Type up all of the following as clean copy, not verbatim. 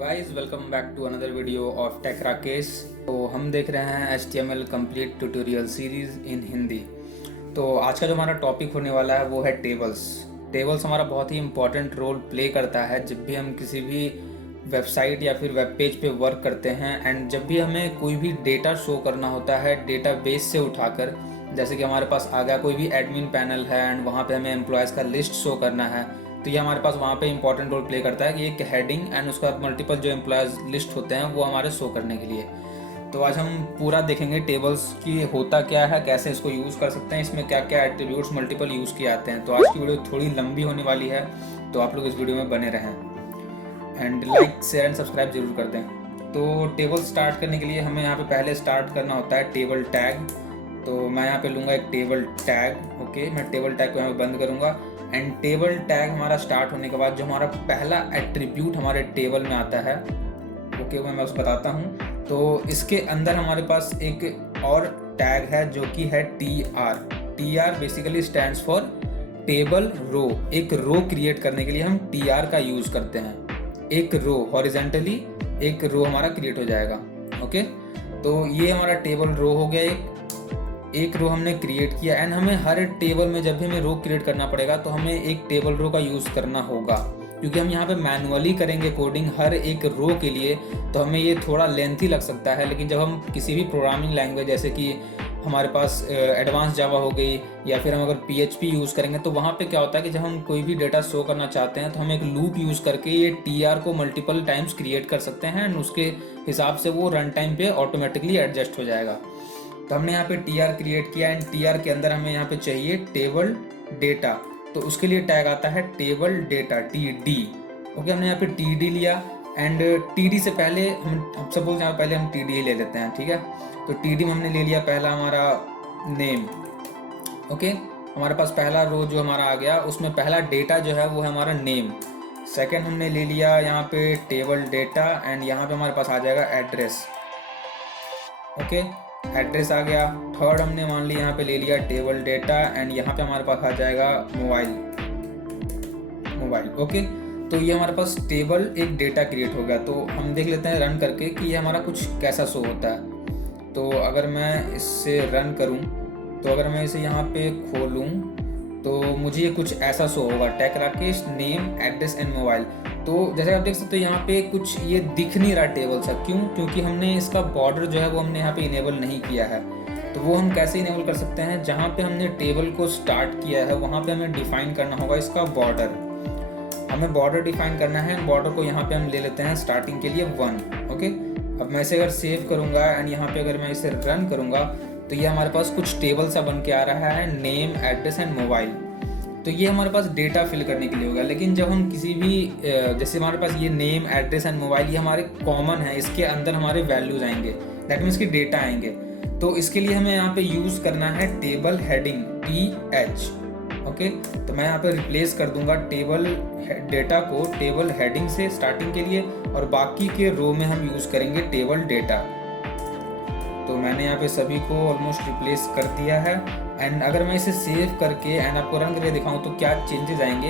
Guys welcome back to another video of tech Rakesh. तो हम देख रहे हैं HTML complete tutorial series in Hindi. तो आज का जो हमारा टॉपिक होने वाला है वो है टेबल्स। टेबल्स हमारा बहुत ही इंपॉर्टेंट रोल प्ले करता है जब भी हम किसी भी वेबसाइट या फिर वेब पेज पे वर्क करते हैं एंड जब भी हमें कोई भी डेटा शो करना होता है डेटाबेस से उठाकर। जैसे कि हमारे पास आ गया कोई भी एडमिन पैनल है एंड वहाँ पे हमें एम्प्लॉयज़ का लिस्ट शो करना है, तो ये हमारे पास वहाँ पे इंपॉर्टेंट रोल प्ले करता है कि एक हेडिंग एंड उसके बाद मल्टीपल जो एम्प्लॉयज़ लिस्ट होते हैं वो हमारे शो करने के लिए। तो आज हम पूरा देखेंगे टेबल्स की होता क्या है, कैसे इसको यूज़ कर सकते हैं, इसमें क्या क्या एट्रीब्यूट्स मल्टीपल यूज़ किए आते हैं। तो आज की वीडियो थोड़ी लंबी होने वाली है, तो आप लोग इस वीडियो में बने रहें and like share and subscribe जरूर कर दें। तो टेबल स्टार्ट करने के लिए हमें यहाँ पे पहले स्टार्ट करना होता है टेबल टैग। तो मैं यहाँ पे लूँगा एक टेबल टैग। ओके, मैं टेबल टैग को यहाँ पे बंद करूँगा एंड टेबल टैग हमारा स्टार्ट होने के बाद जो हमारा पहला एट्रीब्यूट हमारे टेबल में आता है, ओके, मैं उसको बताता हूँ। तो इसके अंदर हमारे पास एक और टैग है जो कि है TR basically stands for table row. एक रो क्रिएट करने के लिए हम TR का यूज़ करते हैं। एक रो हॉरिजेंटली एक रो हमारा क्रिएट हो जाएगा। ओके, तो ये हमारा टेबल रो हो गया। एक रो हमने क्रिएट किया एंड हमें हर टेबल में जब भी हमें रो क्रिएट करना पड़ेगा तो हमें एक टेबल रो का यूज़ करना होगा, क्योंकि हम यहाँ पे मैनुअली करेंगे कोडिंग हर एक रो के लिए, तो हमें ये थोड़ा लेंथी लग सकता है। लेकिन जब हम किसी भी प्रोग्रामिंग लैंग्वेज जैसे कि हमारे पास एडवांस जावा हो गई या फिर हम अगर PHP यूज़ करेंगे, तो वहाँ पे क्या होता है कि जब हम कोई भी डेटा शो करना चाहते हैं तो हम एक लूप यूज़ करके ये TR को मल्टीपल टाइम्स क्रिएट कर सकते हैं एंड उसके हिसाब से वो रन टाइम पे ऑटोमेटिकली एडजस्ट हो जाएगा। तो हमने यहाँ पे TR क्रिएट किया एंड TR के अंदर हमें यहाँ पे चाहिए टेबल डेटा, तो उसके लिए टैग आता है टेबल डेटा TD। ओके, हमने यहाँ पे TD लिया एंड TD से पहले हम सपोज यहाँ पहले हम TD ही ले लेते हैं, ठीक है। तो TD में हमने ले लिया पहला हमारा नेम। ओके, हमारे पास पहला रो जो हमारा आ गया उसमें पहला डेटा जो है वो है हमारा नेम। सेकेंड हमने ले लिया यहाँ पे टेबल डेटा एंड यहाँ पे हमारे पास आ जाएगा एड्रेस। ओके, एड्रेस आ गया। थर्ड हमने मान लिया यहाँ पे ले लिया टेबल डेटा एंड यहाँ पे हमारे पास आ जाएगा मोबाइल। ओके, तो ये हमारे पास टेबल एक डेटा क्रिएट हो गया। तो हम देख लेते हैं रन करके कि ये हमारा कुछ कैसा शो होता है। तो अगर मैं इससे रन करूँ, तो अगर मैं इसे यहाँ पे खोलूँ तो मुझे ये कुछ ऐसा शो होगा, tech Rakesh name address and mobile. तो जैसे आप देख सकते हो यहाँ पे कुछ ये दिख नहीं रहा टेबल सा, क्यों? क्योंकि हमने इसका बॉर्डर जो है वो हमने यहाँ पे इनेबल नहीं किया है। तो वो हम कैसे इनेबल कर सकते हैं? जहाँ पे हमने टेबल को स्टार्ट किया है वहाँ पे हमें डिफाइन करना होगा इसका बॉर्डर। हमें बॉर्डर डिफाइन करना है। बॉर्डर को यहाँ पे हम ले लेते हैं स्टार्टिंग के लिए 1। ओके, अब मैं इसे अगर सेव करूँगा एंड यहाँ पे अगर मैं इसे रन करूँगा तो ये हमारे पास कुछ टेबल सा बन के आ रहा है, नेम एड्रेस एंड मोबाइल। तो ये हमारे पास डेटा फिल करने के लिए होगा। लेकिन जब हम किसी भी जैसे हमारे पास ये नेम एड्रेस एंड मोबाइल ये हमारे कॉमन है, इसके अंदर हमारे वैल्यूज आएंगे, दैट मीन्स कि डेटा आएंगे। तो इसके लिए हमें यहाँ पे यूज़ करना है टेबल हेडिंग TH। ओके, तो मैं यहाँ पे रिप्लेस कर दूंगा टेबल डेटा को टेबल हेडिंग से स्टार्टिंग के लिए, और बाकी के रो में हम यूज़ करेंगे टेबल डेटा। तो मैंने यहाँ पे सभी को ऑलमोस्ट रिप्लेस कर दिया है एंड अगर मैं इसे सेव करके एंड आपको रन करके दिखाऊं तो क्या चेंजेस आएंगे।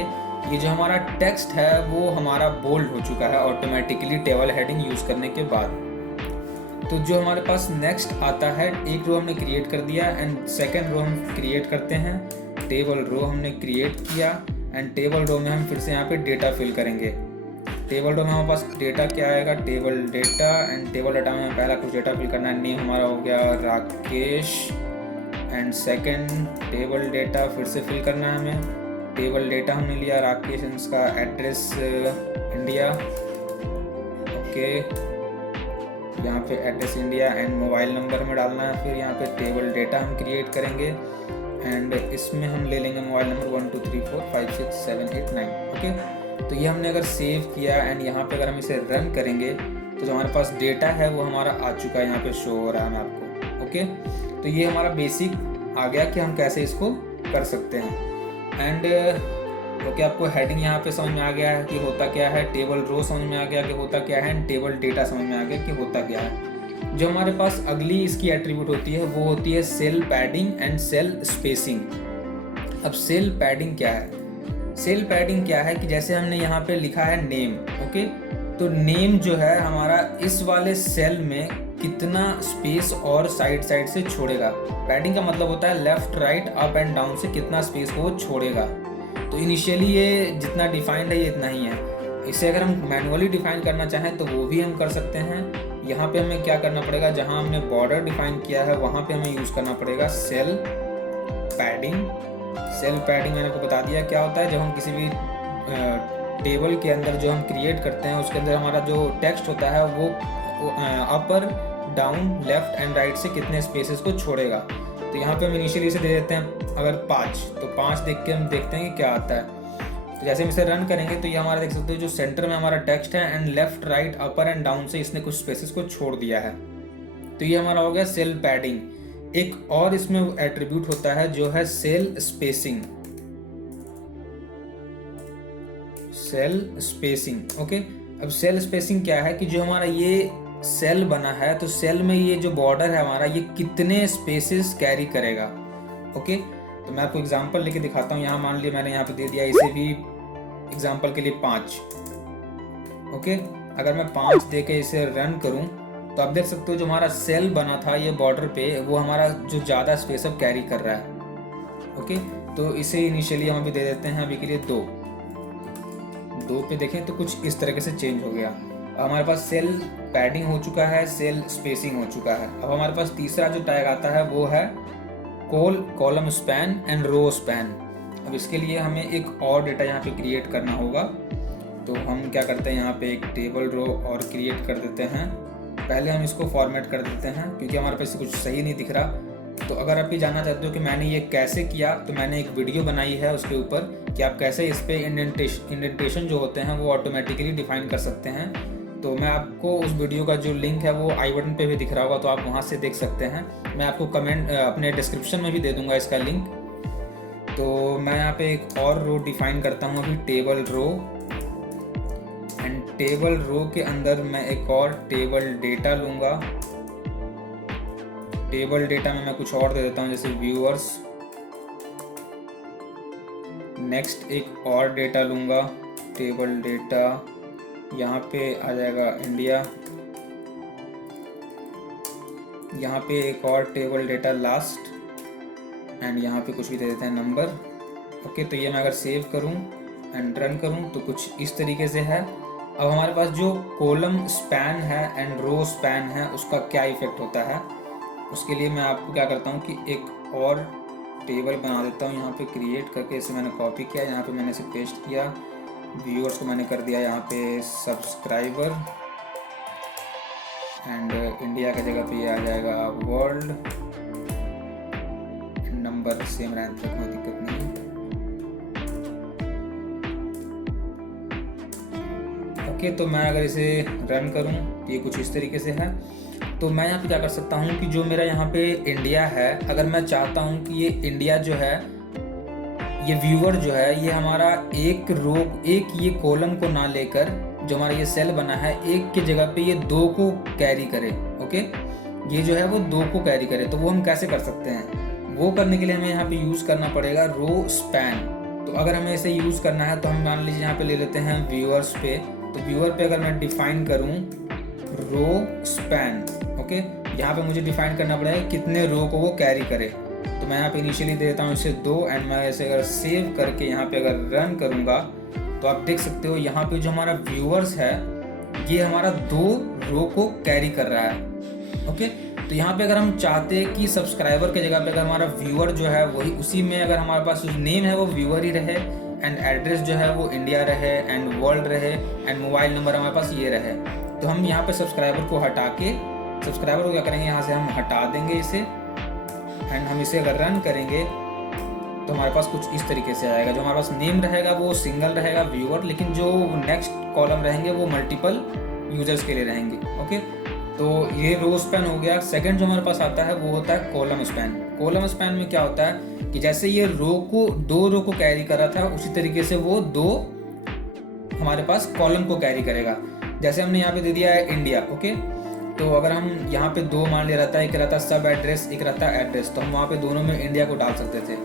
ये जो हमारा टेक्स्ट है वो हमारा बोल्ड हो चुका है ऑटोमेटिकली टेबल हेडिंग यूज़ करने के बाद। तो जो हमारे पास नेक्स्ट आता है, एक रो हमने क्रिएट कर दिया एंड सेकेंड रो हम क्रिएट करते हैं। टेबल रो हमने क्रिएट किया एंड टेबल रो में हम फिर से यहाँ पे डेटा फिल करेंगे। टेबल रो में हमारे पास डेटा क्या आएगा, table data and table data में पहला कुछ डेटा फिल करना है। नेम हमारा हो गया Rakesh and second table data फिर से फिल करना है हमें। टेबल डेटा हमने लिया राकेश एंड इसका एड्रेस इंडिया। ओके, यहाँ पे address India and mobile number में डालना है। फिर यहाँ पे टेबल डेटा हम क्रिएट करेंगे एंड इसमें हम ले लेंगे मोबाइल नंबर 1 2 3 4 5 6 7 8 9। ओके, तो ये हमने अगर सेव किया एंड यहाँ पे अगर हम इसे रन करेंगे तो जो हमारे पास डेटा है वो हमारा आ चुका है, यहाँ पे शो हो रहा है मैं आपको। ओके, तो ये हमारा बेसिक आ गया कि हम कैसे इसको कर सकते हैं। एंड ओके, आपको हेडिंग यहाँ पे समझ में आ गया है कि होता क्या है, टेबल रो समझ में आ गया कि होता क्या है, एंड टेबल डेटा समझ में आ गया कि होता क्या है। जो हमारे पास अगली इसकी एट्रीब्यूट होती है वो होती है cell padding and cell spacing. अब सेल पैडिंग क्या है? सेल पैडिंग क्या है कि जैसे हमने यहाँ पे लिखा है नेम, ओके, तो नेम जो है हमारा इस वाले सेल में कितना स्पेस और साइड साइड से छोड़ेगा। पैडिंग का मतलब होता है left right up and down से कितना स्पेस को छोड़ेगा। तो इनिशियली ये जितना डिफाइंड है ये इतना ही है। इसे अगर हम मैनुअली डिफाइन करना चाहें तो वो भी हम कर सकते हैं। यहाँ पे हमें क्या करना पड़ेगा, जहाँ हमने बॉर्डर डिफाइन किया है वहाँ पे हमें यूज़ करना पड़ेगा सेल पैडिंग। सेल पैडिंग मैंने आपको बता दिया क्या होता है। जब हम किसी भी टेबल के अंदर जो हम क्रिएट करते हैं उसके अंदर हमारा जो टेक्स्ट होता है वो अपर डाउन लेफ्ट एंड राइट से कितने स्पेसेस को छोड़ेगा। तो यहाँ पे हम इनिशियली इसे दे देते हैं अगर 5, तो 5 देख के हम देखते हैं कि क्या आता है। तो जैसे हम इसे रन करेंगे तो ये हमारा देख सकते हो जो सेंटर में हमारा टेक्स्ट है and left right upper and down से इसने कुछ स्पेसेस को छोड़ दिया है। तो ये हमारा हो गया सेल पैडिंग। एक और इसमें एट्रीब्यूट होता है जो है cell spacing. Cell spacing okay. अब सेल स्पेसिंग क्या है कि जो हमारा ये सेल बना है तो सेल में ये जो बॉर्डर है हमारा ये कितने स्पेसेस कैरी करेगा। ओके, तो मैं आपको एग्जांपल लेके दिखाता हूँ। यहाँ मान लिया मैंने यहाँ पे दे दिया इसे भी एग्जांपल के लिए 5। ओके, अगर मैं 5 दे के इसे रन करूँ तो आप देख सकते हो जो हमारा सेल बना था ये बॉर्डर पे वो हमारा जो ज़्यादा स्पेस अब कैरी कर रहा है। ओके, तो इसे इनिशियली हम अभी दे देते हैं अभी के लिए 2 पे देखें तो कुछ इस तरीके से चेंज हो गया। हमारे पास सेल पैडिंग हो चुका है, सेल स्पेसिंग हो चुका है। अब हमारे पास तीसरा जो टैग आता है वो है column span and row span. अब इसके लिए हमें एक और डेटा यहाँ पे क्रिएट करना होगा। तो हम क्या करते हैं यहाँ पे एक टेबल रो और क्रिएट कर देते हैं। पहले हम इसको फॉर्मेट कर देते हैं क्योंकि हमारे पास कुछ सही नहीं दिख रहा। तो अगर आप ये जानना चाहते हो कि मैंने ये कैसे किया तो मैंने एक वीडियो बनाई है उसके ऊपर कि आप कैसे इस पे इंडेंटेशन जो होते हैं वो ऑटोमेटिकली डिफाइन कर सकते हैं। तो मैं आपको उस वीडियो का जो लिंक है वो आई बटन पे भी दिख रहा होगा, तो आप वहाँ से देख सकते हैं। मैं आपको कमेंट अपने डिस्क्रिप्शन में भी दे दूंगा इसका लिंक। तो मैं यहाँ पे एक और रो डिफाइन करता हूँ अभी, table row. And table row के अंदर मैं एक और टेबल डेटा लूँगा। टेबल डेटा में मैं कुछ और दे देता हूँ जैसे व्यूअर्स। नेक्स्ट एक और डेटा लूँगा, टेबल डेटा, यहाँ पे आ जाएगा इंडिया। यहाँ पे एक और टेबल डेटा लास्ट एंड यहाँ पे कुछ भी दे देते हैं नंबर। ओके, तो ये मैं अगर सेव करूँ एंड रन करूँ तो कुछ इस तरीके से है। अब हमारे पास जो कॉलम स्पैन है एंड रो स्पैन है उसका क्या इफेक्ट होता है, उसके लिए मैं आपको क्या करता हूँ कि एक और टेबल बना देता हूँ यहाँ पे क्रिएट करके। इसे मैंने कॉपी किया, यहाँ पे मैंने इसे पेस्ट किया। व्यूअर्स को मैंने कर दिया यहाँ पे सब्सक्राइबर एंड इंडिया की जगह पे ये आ जाएगा वर्ल्ड। नंबर सेम रहने तक कोई दिक्कत नहीं है। ओके, तो मैं अगर इसे रन करूँ तो ये कुछ इस तरीके से है। तो मैं यहाँ पे क्या कर सकता हूँ कि जो मेरा यहाँ पे इंडिया है, अगर मैं चाहता हूँ कि ये इंडिया जो है, ये व्यूअर जो है ये हमारा एक ये कॉलम को ना लेकर जो हमारा ये सेल बना है एक की जगह पे ये 2 को कैरी करे। ओके, ये जो है वो 2 को कैरी करे। तो वो हम कैसे कर सकते हैं, वो करने के लिए हमें यहाँ पे यूज़ करना पड़ेगा रो स्पैन। तो अगर हमें इसे यूज़ करना है तो हम मान लीजिए यहाँ पे ले लेते हैं व्यूअर्स पे। तो व्यूअर पे अगर मैं डिफाइन करूँ रो स्पैन, ओके, यहाँ पे मुझे डिफाइन करना पड़ेगा कितने रो को वो कैरी करे। तो मैं यहाँ पे इनिशियली दे देता हूँ इसे 2 एंड मैं इसे अगर सेव करके यहाँ पे अगर रन करूँगा तो आप देख सकते हो यहाँ पे जो हमारा व्यूअर्स है ये हमारा 2 रो को कैरी कर रहा है। ओके, तो यहाँ पे अगर हम चाहते हैं कि सब्सक्राइबर की जगह पे अगर हमारा व्यूअर जो है वही उसी में अगर हमारे पास नेम है वो व्यूअर ही रहे एंड एड्रेस जो है वो इंडिया रहे एंड वर्ल्ड रहे एंड मोबाइल नंबर हमारे पास ये रहे, तो हम यहाँ पे सब्सक्राइबर को हटा के सब्सक्राइबर को क्या करेंगे, यहाँ से हम हटा देंगे इसे एंड हम इसे अगर रन करेंगे तो हमारे पास कुछ इस तरीके से आएगा। जो हमारे पास नेम रहेगा वो सिंगल रहेगा व्यूअर, लेकिन जो नेक्स्ट कॉलम रहेंगे वो मल्टीपल यूजर्स के लिए रहेंगे। ओके, तो ये रो स्पैन हो गया। सेकंड जो हमारे पास आता है वो होता है कॉलम स्पैन। कॉलम स्पैन में क्या होता है कि जैसे ये रो को 2 रो को कैरी कर रहा था उसी तरीके से वो 2 हमारे पास कॉलम को कैरी करेगा। जैसे हमने यहाँ पे दे दिया है इंडिया। ओके, तो अगर हम यहाँ पे 2 मान ले रहता है, एक रहता सब एड्रेस, एक रहता एड्रेस, तो हम वहाँ पे दोनों में इंडिया को डाल सकते थे।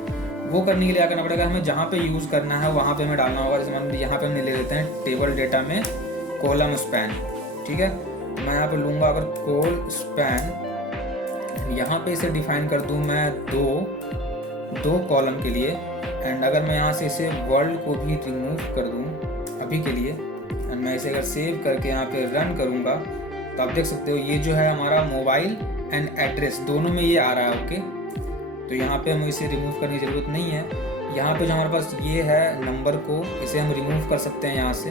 वो करने के लिए क्या करना पड़ेगा, हमें जहाँ पे यूज़ करना है वहाँ पे हमें डालना होगा। जैसे हम यहाँ पे हमने ले लेते हैं टेबल डेटा में कॉलम स्पैन, ठीक है। मैं यहाँ पे लूँगा अगर कॉल स्पैन, यहाँ पे इसे डिफाइन कर दूँ मैं दो कॉलम के लिए। एंड अगर मैं यहाँ से इसे वर्ल्ड को भी रिमूव कर दूँ अभी के लिए, एंड मैं इसे अगर सेव करके यहाँ पे रन करूँगा, तो आप देख सकते हो ये जो है हमारा मोबाइल एंड एड्रेस दोनों में ये आ रहा है। ओके, तो यहाँ पे हमें इसे रिमूव करने की ज़रूरत नहीं है। यहाँ पे जो हमारे पास ये है नंबर को, इसे हम रिमूव कर सकते हैं यहाँ से।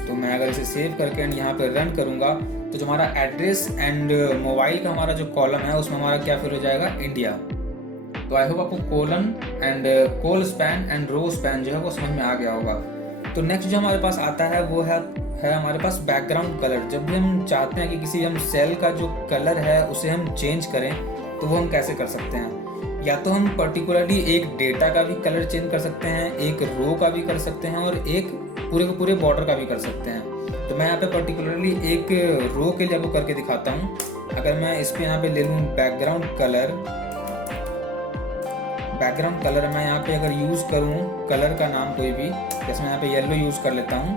तो मैं अगर इसे सेव करके एंड यहाँ पे रन करूँगा, तो जो हमारा एड्रेस एंड मोबाइल का हमारा जो कॉलम है उसमें हमारा क्या फिर हो जाएगा, इंडिया। तो आई होप आपको column and col span and row span जो है वो समझ में आ गया होगा। तो नेक्स्ट जो हमारे पास आता है वो है हमारे पास बैकग्राउंड कलर। जब भी हम चाहते हैं कि किसी हम सेल का जो कलर है उसे हम चेंज करें, तो वो हम कैसे कर सकते हैं। या तो हम पर्टिकुलरली एक डेटा का भी कलर चेंज कर सकते हैं, एक रो का भी कर सकते हैं, और एक पूरे के पूरे बॉर्डर का भी कर सकते हैं। तो मैं यहाँ पे पर्टिकुलरली एक रो के लिए आपको करके दिखाता हूँ। अगर मैं इस पर यहाँ पे ले लूँ बैकग्राउंड कलर मैं यहाँ पे अगर यूज़ करूँ कलर का नाम कोई भी, जैसे मैं यहाँ पे येलो यूज़ कर लेता हूँ,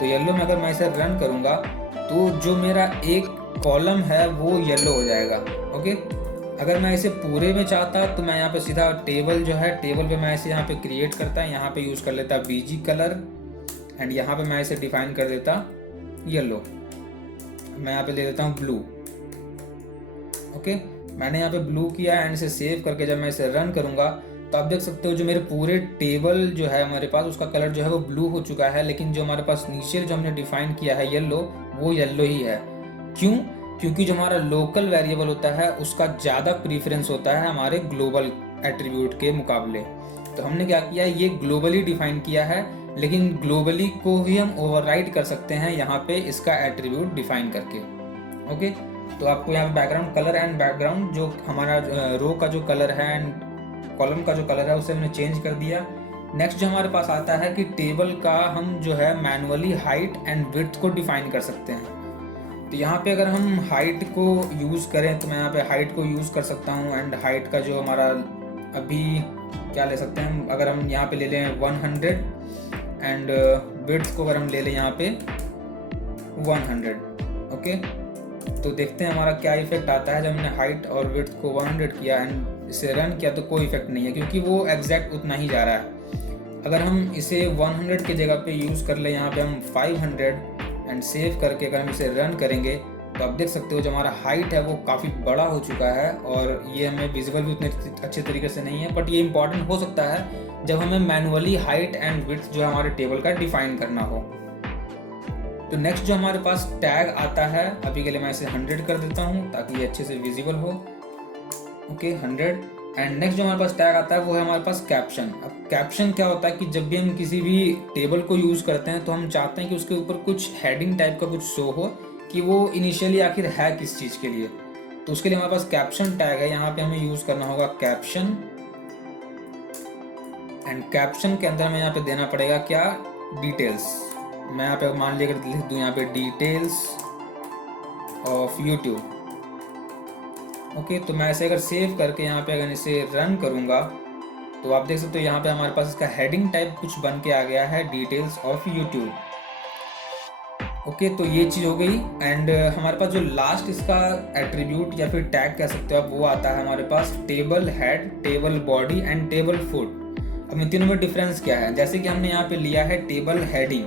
तो येलो में अगर मैं इसे रन करूँगा तो जो मेरा एक कॉलम है वो येलो हो जाएगा। ओके, अगर मैं इसे पूरे में चाहता तो मैं यहाँ पे सीधा टेबल जो है, टेबल पे मैं इसे यहाँ पे क्रिएट करता, यहाँ पे यूज़ कर लेता बीजी कलर, एंड यहाँ पे मैं इसे डिफाइन कर देता येलो। मैं यहाँ पे ले लेता हूँ ब्लू। ओके, मैंने यहाँ पे ब्लू किया एंड इसे सेव करके जब मैं इसे रन करूँगा, तो आप देख सकते हो जो मेरे पूरे टेबल जो है हमारे पास उसका कलर जो है वो ब्लू हो चुका है, लेकिन जो हमारे पास नीचे जो हमने डिफाइन किया है येलो, वो येलो ही है। क्यों? क्योंकि जो हमारा लोकल वेरिएबल होता है उसका ज़्यादा प्रीफरेंस होता है हमारे ग्लोबल एट्रीब्यूट के मुकाबले। तो हमने क्या किया, ये ग्लोबली डिफाइन किया है, लेकिन ग्लोबली को भी हम ओवरराइड कर सकते हैं यहाँ पे इसका एट्रीब्यूट डिफाइन करके। ओके, तो आपको यहाँ पे बैकग्राउंड कलर एंड बैकग्राउंड जो हमारा रो का जो कलर है एंड कॉलम का जो कलर है उसे हमने चेंज कर दिया। नेक्स्ट जो हमारे पास आता है कि टेबल का हम जो है मैनुअली हाइट एंड विड्थ को डिफाइन कर सकते हैं। तो यहाँ पे अगर हम हाइट को यूज़ करें तो मैं यहाँ पे हाइट को यूज़ कर सकता हूँ, एंड हाइट का जो हमारा अभी क्या ले सकते हैं, अगर हम यहाँ पे ले लें 100 एंड विड्थ को अगर हम ले लें यहाँ पे 100। ओके, तो देखते हैं हमारा क्या इफेक्ट आता है। जब हमने हाइट और विड्थ को 100 किया एंड इसे रन किया तो कोई इफेक्ट नहीं है, क्योंकि वो एग्जैक्ट उतना ही जा रहा है। अगर हम इसे 100 की जगह पे यूज़ कर ले यहाँ पे हम 500 एंड सेव करके अगर हम इसे रन करेंगे, तो आप देख सकते हो जो हमारा हाइट है वो काफ़ी बड़ा हो चुका है, और ये हमें विजिबल भी उतने अच्छे तरीके से नहीं है, बट ये इंपॉर्टेंट हो सकता है जब हमें मैनुअली हाइट एंड विड्थ जो हमारे टेबल का डिफाइन करना हो। तो नेक्स्ट जो हमारे पास टैग आता है, अभी के लिए मैं इसे 100 कर देता हूँ ताकि ये अच्छे से विजिबल हो। ओके, 100। एंड नेक्स्ट जो हमारे पास टैग आता है वो है हमारे पास कैप्शन। अब कैप्शन क्या होता है कि जब भी हम किसी भी टेबल को यूज़ करते हैं तो हम चाहते हैं कि उसके ऊपर कुछ हेडिंग टाइप का कुछ शो हो कि वो इनिशियली आखिर है किस चीज़ के लिए। तो उसके लिए हमारे पास कैप्शन टैग है, यहाँ पे हमें यूज़ करना होगा कैप्शन, एंड कैप्शन के अंदर हमें यहाँ पे देना पड़ेगा क्या, डिटेल्स। मैं यहाँ पे मान लेकर लिख दूँ यहाँ पे डिटेल्स ऑफ यूट्यूब। ओके, तो मैं ऐसे अगर सेव करके यहाँ पे अगर इसे रन करूँगा तो आप देख सकते हो यहाँ पे हमारे पास इसका हेडिंग टाइप कुछ बन के आ गया है, डिटेल्स ऑफ यूट्यूब। ओके, तो ये चीज़ हो गई। एंड हमारे पास जो लास्ट इसका एट्रीब्यूट या फिर टैग कह सकते हो आप, वो आता है हमारे पास table head, table body and table foot. अब इन तीनों में डिफरेंस क्या है, जैसे कि हमने यहाँ पे लिया है टेबल हेडिंग।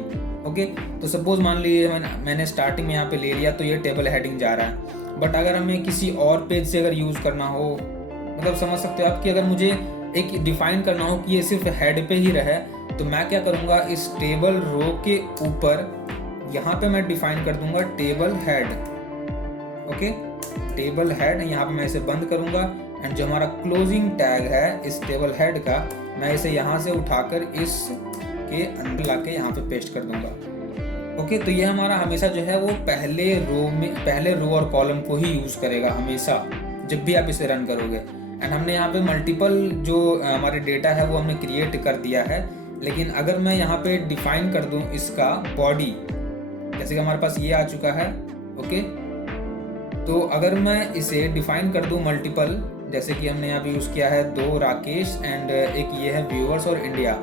ओके, तो सपोज मान लीजिए मैंने स्टार्टिंग में यहाँ पे ले लिया तो ये टेबल हेडिंग जा रहा है, बट अगर हमें किसी और पेज से अगर यूज़ करना हो, मतलब समझ सकते हो आप कि अगर मुझे एक डिफाइन करना हो कि ये सिर्फ हेड पे ही रहे, तो मैं क्या करूँगा, इस टेबल रो के ऊपर यहाँ पे मैं डिफाइन कर दूंगा table head. Okay, table head, यहाँ पे मैं इसे बंद करूँगा, एंड जो हमारा क्लोजिंग टैग है इस टेबल हेड का, मैं इसे यहाँ से उठाकर इसके अंदर ला के यहाँ पे पेस्ट कर दूंगा। ओके, तो ये हमारा हमेशा जो है वो पहले रो और कॉलम को ही यूज़ करेगा हमेशा जब भी आप इसे रन करोगे। एंड हमने यहाँ पे मल्टीपल जो हमारे डेटा है वो हमने क्रिएट कर दिया है, लेकिन अगर मैं यहाँ पे डिफाइन कर दूँ इसका बॉडी, जैसे कि हमारे पास ये आ चुका है। ओके, तो अगर मैं इसे डिफाइन कर दूं मल्टीपल, जैसे कि हमने यहाँ पे यूज़ किया है 2 राकेश एंड एक ये है व्यूअर्स और इंडिया,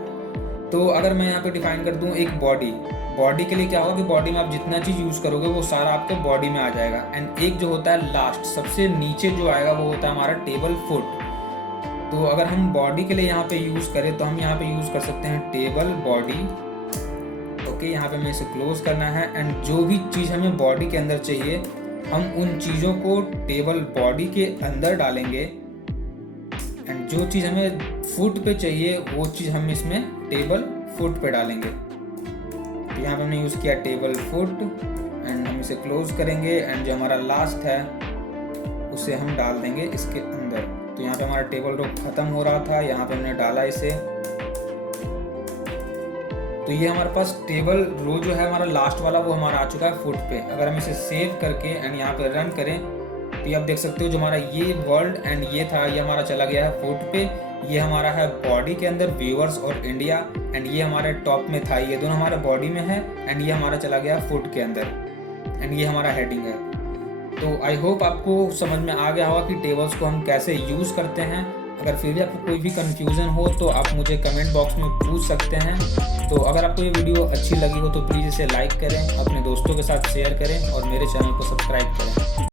तो अगर मैं यहाँ पे डिफाइन कर दूँ एक बॉडी के लिए क्या होगा कि बॉडी में आप जितना चीज़ यूज़ करोगे वो सारा आपके बॉडी में आ जाएगा। एंड एक जो होता है लास्ट सबसे नीचे जो आएगा वो होता है हमारा टेबल फुट। तो अगर हम बॉडी के लिए यहाँ पे यूज़ करें तो हम यहाँ पे यूज़ कर सकते हैं टेबल बॉडी। ओके, यहाँ पे हमें इसे क्लोज करना है एंड जो भी चीज़ हमें बॉडी के अंदर चाहिए हम उन चीज़ों को टेबल बॉडी के अंदर डालेंगे एंड जो चीज़ हमें फुट पे चाहिए वो चीज़ हम इसमें टेबल फुट पे डालेंगे। तो यहाँ पे हमने यूज़ किया टेबल फुट एंड हम इसे क्लोज करेंगे एंड जो हमारा लास्ट है उसे हम डाल देंगे इसके अंदर। तो यहाँ पे हमारा टेबल रो ख़त्म हो रहा था, यहाँ पे हमने डाला इसे। तो ये हमारे पास टेबल रो जो है हमारा लास्ट वाला वो हमारा आ चुका है फुट पे। अगर हम इसे सेव करके एंड यहाँ पे रन करें तो ये आप देख सकते हो जो हमारा ये वर्ल्ड एंड ये था ये हमारा चला गया है फुट पे। ये हमारा है बॉडी के अंदर व्यूअर्स और इंडिया एंड ये हमारे टॉप में था, ये दोनों हमारे बॉडी में है एंड ये हमारा चला गया फुट के अंदर एंड ये हमारा हेडिंग है। तो आई होप आपको समझ में आ गया होगा कि टेबल्स को हम कैसे यूज़ करते हैं। अगर फिर भी आपको कोई भी कन्फ्यूज़न हो तो आप मुझे कमेंट बॉक्स में पूछ सकते हैं। तो अगर आपको ये वीडियो अच्छी लगी हो तो प्लीज़ इसे लाइक करें, अपने दोस्तों के साथ शेयर करें और मेरे चैनल को सब्सक्राइब करें।